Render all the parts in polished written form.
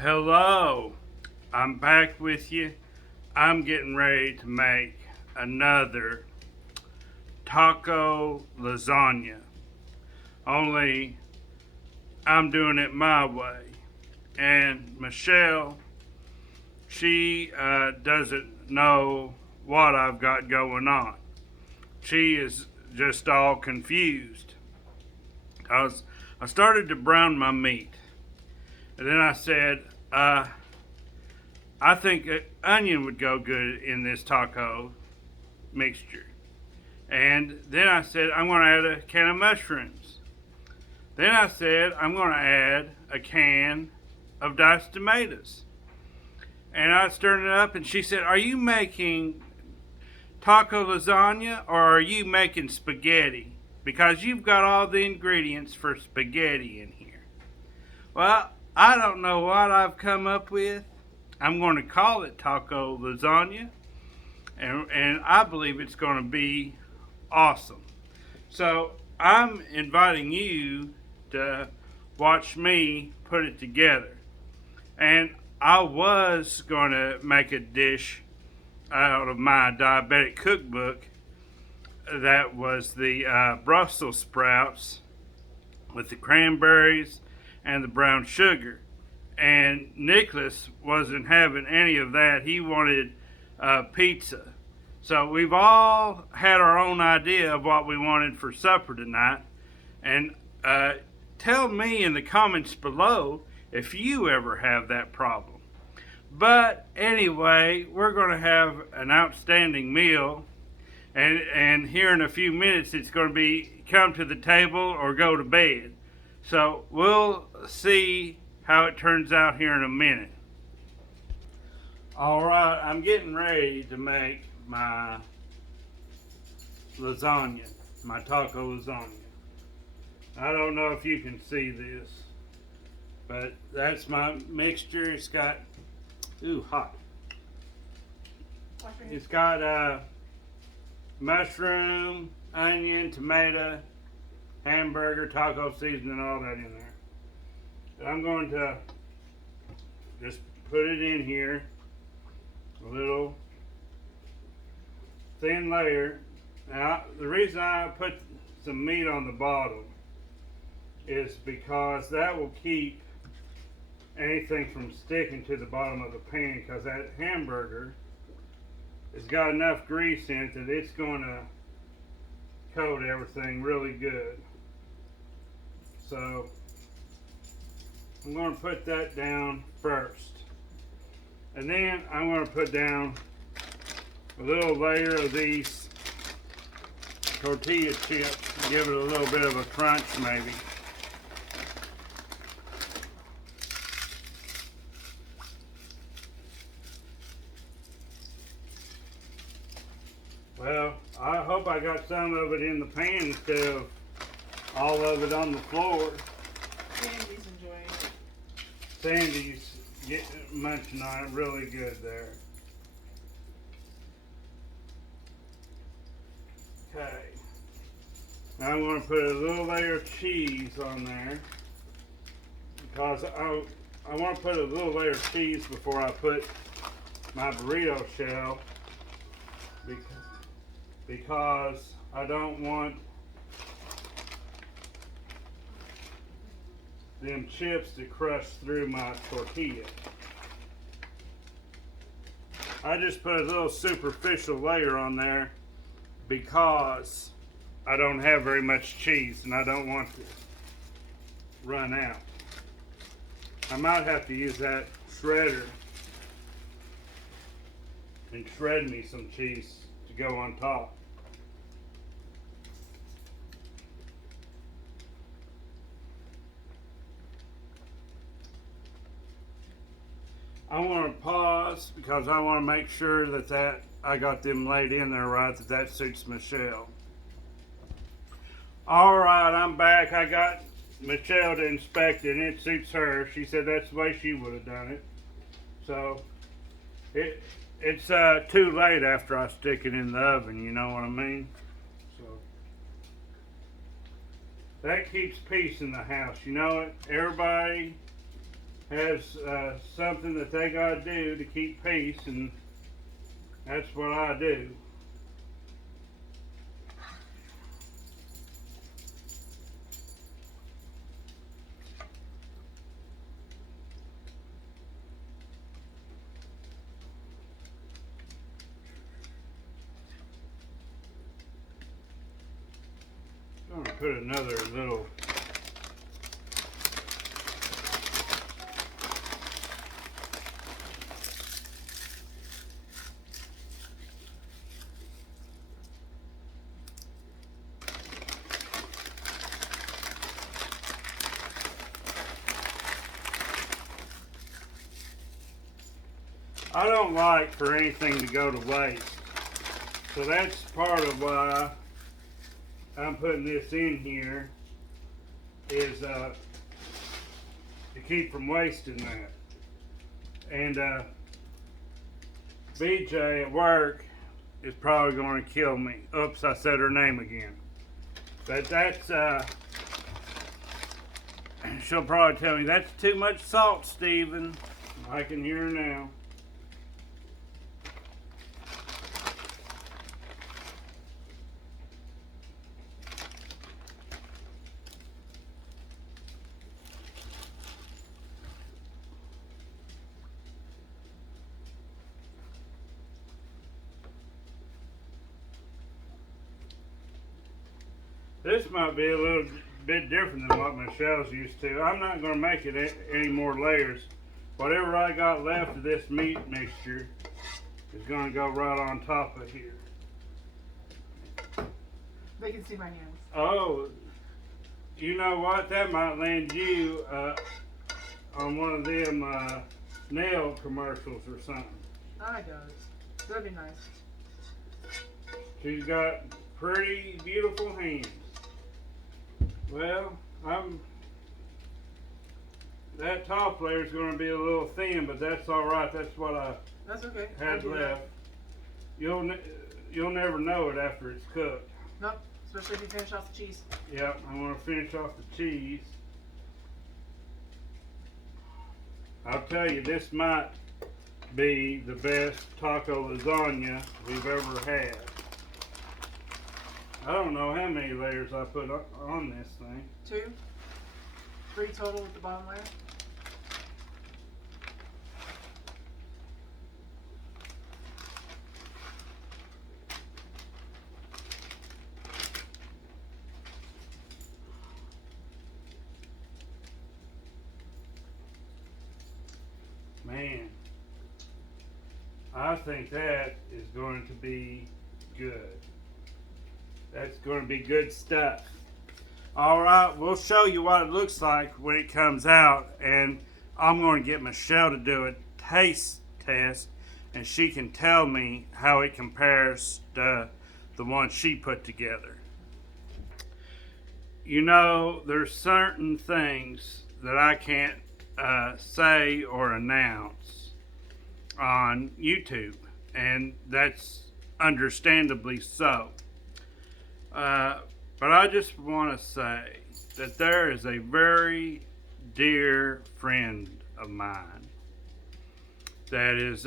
Hello, I'm back with you. I'm getting ready to make another taco lasagna. Only I'm doing it my way. And Michelle, she doesn't know what I've got going on. She is just all confused. I started to brown my meat. And then I said, I think an onion would go good in this taco mixture. And then I said, I'm going to add a can of mushrooms. Then I said, I'm going to add a can of diced tomatoes. And I stirred it up, and she said, Are you making taco lasagna or are you making spaghetti? Because you've got all the ingredients for spaghetti in here. Well, I don't know what I've come up with. I'm going to call it taco lasagna, and I believe it's going to be awesome. So I'm inviting you to watch me put it together. And I was going to make a dish out of my diabetic cookbook that was the Brussels sprouts with the cranberries and the brown sugar. And Nicholas wasn't having any of that. He wanted pizza. So we've all had our own idea of what we wanted for supper tonight. And tell me in the comments below if you ever have that problem. But anyway, we're going to have an outstanding meal. And here in a few minutes, it's going to be come to the table or go to bed. So we'll see how it turns out here in a minute. All right, I'm getting ready to make my lasagna, my taco lasagna. I don't know if you can see this, but that's my mixture. It's got, hot. It's got mushroom, onion, tomato, hamburger, taco seasoning, all that in there. But I'm going to just put it in here, a little thin layer. Now, the reason I put some meat on the bottom is because that will keep anything from sticking to the bottom of the pan, because that hamburger has got enough grease in it that it's going to coat everything really good. So I'm going to put that down first. And then I'm going to put down a little layer of these tortilla chips, give it a little bit of a crunch maybe. Well, I hope I got some of it in the pan instead of all of it on the floor. Sandy's enjoying it. Sandy's munching on it really good there. Okay. Now I'm going to put a little layer of cheese on there, because I want to put a little layer of cheese before I put my burrito shell, because I don't want them chips to crush through my tortilla. I just put a little superficial layer on there because I don't have very much cheese and I don't want to run out. I might have to use that shredder and shred me some cheese to go on top. I want to pause because I want to make sure that I got them laid in there right, that suits Michelle. All right, I'm back. I got Michelle to inspect it, and it suits her. She said that's the way she would have done it. So it's too late after I stick it in the oven, you know what I mean? So that keeps peace in the house. You know it. Everybody has something that they gotta do to keep peace, and that's what I do. I'm gonna put another little I don't like for anything to go to waste. So that's part of why I'm putting this in here, is to keep from wasting that. And BJ at work is probably going to kill me. Oops, I said her name again. But that's, she'll probably tell me, that's too much salt, Stephen. I can hear her now. This might be a little bit different than what Michelle's used to. I'm not going to make it any more layers. Whatever I got left of this meat mixture is going to go right on top of here. They can see my hands. Oh, you know what? That might land you on one of them nail commercials or something. I does. That'd be nice. She's got pretty beautiful hands. Well, that top layer is going to be a little thin, but that's all right. That's what I That's okay. had left. You'll never know it after it's cooked. Nope, especially if you finish off the cheese. Yep, I'm going to finish off the cheese. I'll tell you, this might be the best taco lasagna we've ever had. I don't know how many layers I put on this thing. 2, 3 total with the bottom layer. Man, I think that is going to be good. That's going to be good stuff. Alright, we'll show you what it looks like when it comes out, and I'm going to get Michelle to do a taste test, and she can tell me how it compares to the one she put together. You know, there's certain things that I can't say or announce on YouTube, and that's understandably so. But I just want to say that there is a very dear friend of mine that is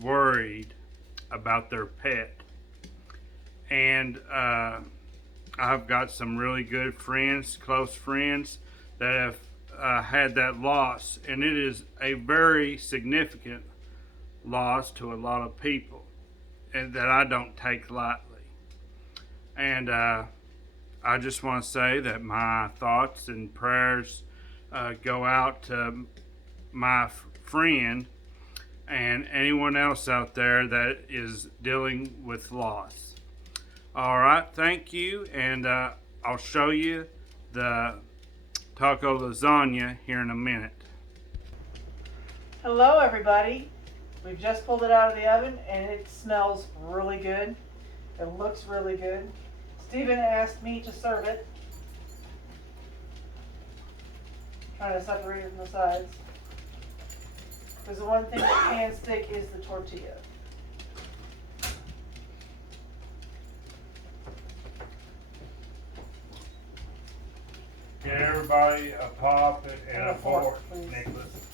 worried about their pet. And I've got some really good friends, close friends, that have had that loss. And it is a very significant loss to a lot of people, and that I don't take lightly. And I just want to say that my thoughts and prayers go out to my friend and anyone else out there that is dealing with loss. All right, thank you, and I'll show you the taco lasagna here in a minute. Hello everybody. We've just pulled it out of the oven and it smells really good. It looks really good. Stephen asked me to serve it. Trying to separate it from the sides. Because the one thing that can stick is the tortilla. Get everybody a pop and a fork, please. Nicholas.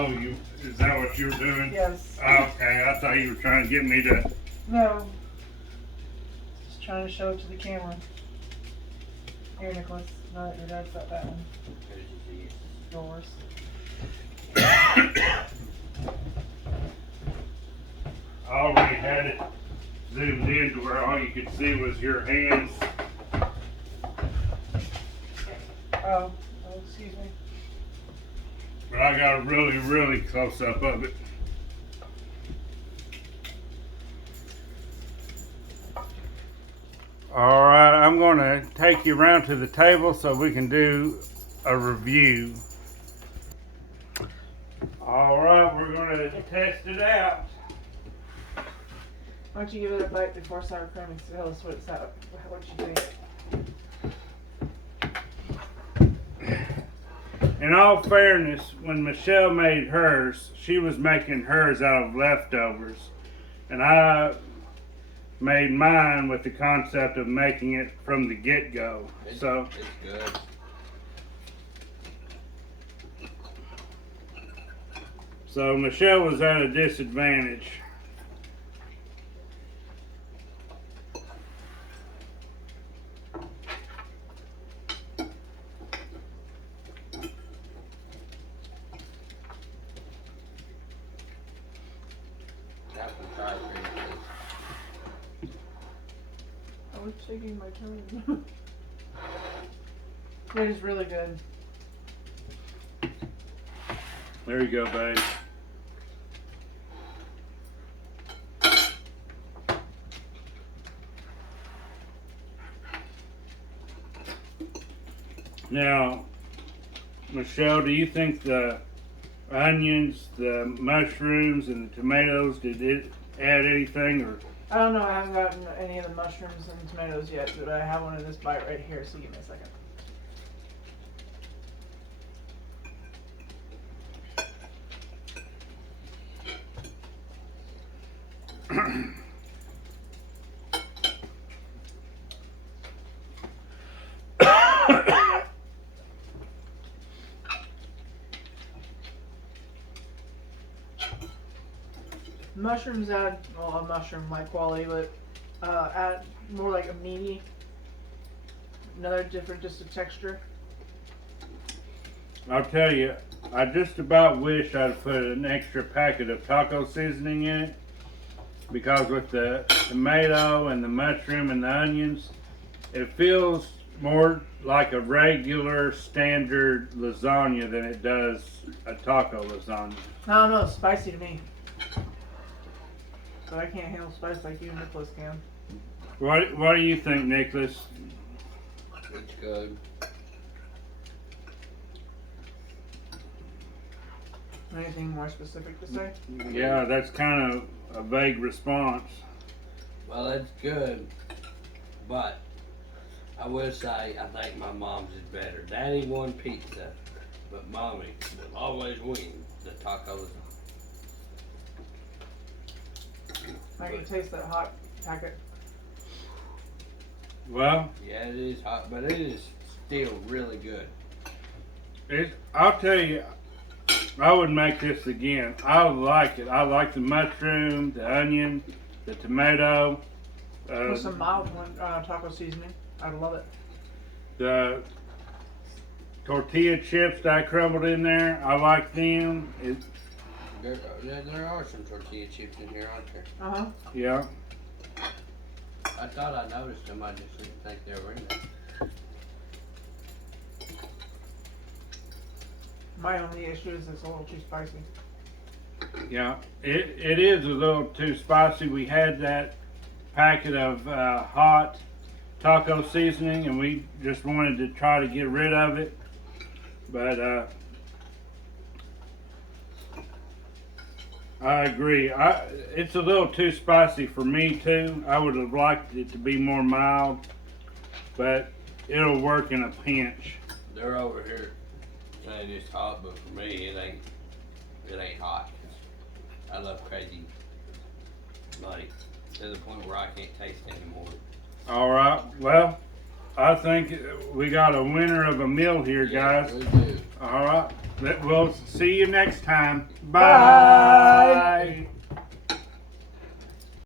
Oh, is that what you were doing? Yes. Okay, I thought you were trying to get me to. No. Just trying to show it to the camera. Here, Nicholas. No, your dad's got that one. Yours. I already had it zoomed in to where all you could see was your hands. Oh, excuse me. But I got a really, really close up of it. All right, I'm going to take you around to the table so we can do a review. All right, we're going to test it out. Why don't you give it a bite before sour cream and tell us what you think. In all fairness, when Michelle made hers, she was making hers out of leftovers. And I made mine with the concept of making it from the get-go. It's So good. So Michelle was at a disadvantage. Apple sour cream, please. I was taking my turn. It is really good. There you go, babe. Now, Michelle, do you think the onions, the mushrooms, and the tomatoes, did it add anything, or? I don't know, I haven't gotten any of the mushrooms and tomatoes yet, but I have one in this bite right here, so give me a second. Mushrooms add, well, a mushroom-like quality, but add more like a meaty, another different, just a texture. I'll tell you, I just about wish I'd put an extra packet of taco seasoning in it, because with the tomato and the mushroom and the onions, it feels more like a regular standard lasagna than it does a taco lasagna. I don't know, it's spicy to me. But I can't handle spice like you and Nicholas can. What do you think, Nicholas? It's good. Anything more specific to say? Yeah, that's kind of a vague response. Well, it's good, but I will say I think my mom's is better. Daddy won pizza, but mommy will always win the tacos. I can taste that hot packet. Well, Yeah, it is hot, but it is still really good. I'll tell you, I would make this again. I like it. I like the mushroom, the onion, the tomato. With some mild taco seasoning. I'd love it. The tortilla chips that I crumbled in there, I like them. There are some tortilla chips in here, aren't there? Uh-huh. Yeah. I thought I noticed them, I just didn't think they were in there. My only issue is it's a little too spicy. Yeah, it is a little too spicy. We had that packet of hot taco seasoning, and we just wanted to try to get rid of it. But I agree. It's a little too spicy for me too. I would have liked it to be more mild, but it'll work in a pinch. They're over here saying it's hot, but for me it ain't hot. I love crazy money to the point where I can't taste it anymore. All right. Well, I think we got a winner of a meal here, Yeah, guys. we do. All right. We'll see you next time. Bye. Bye.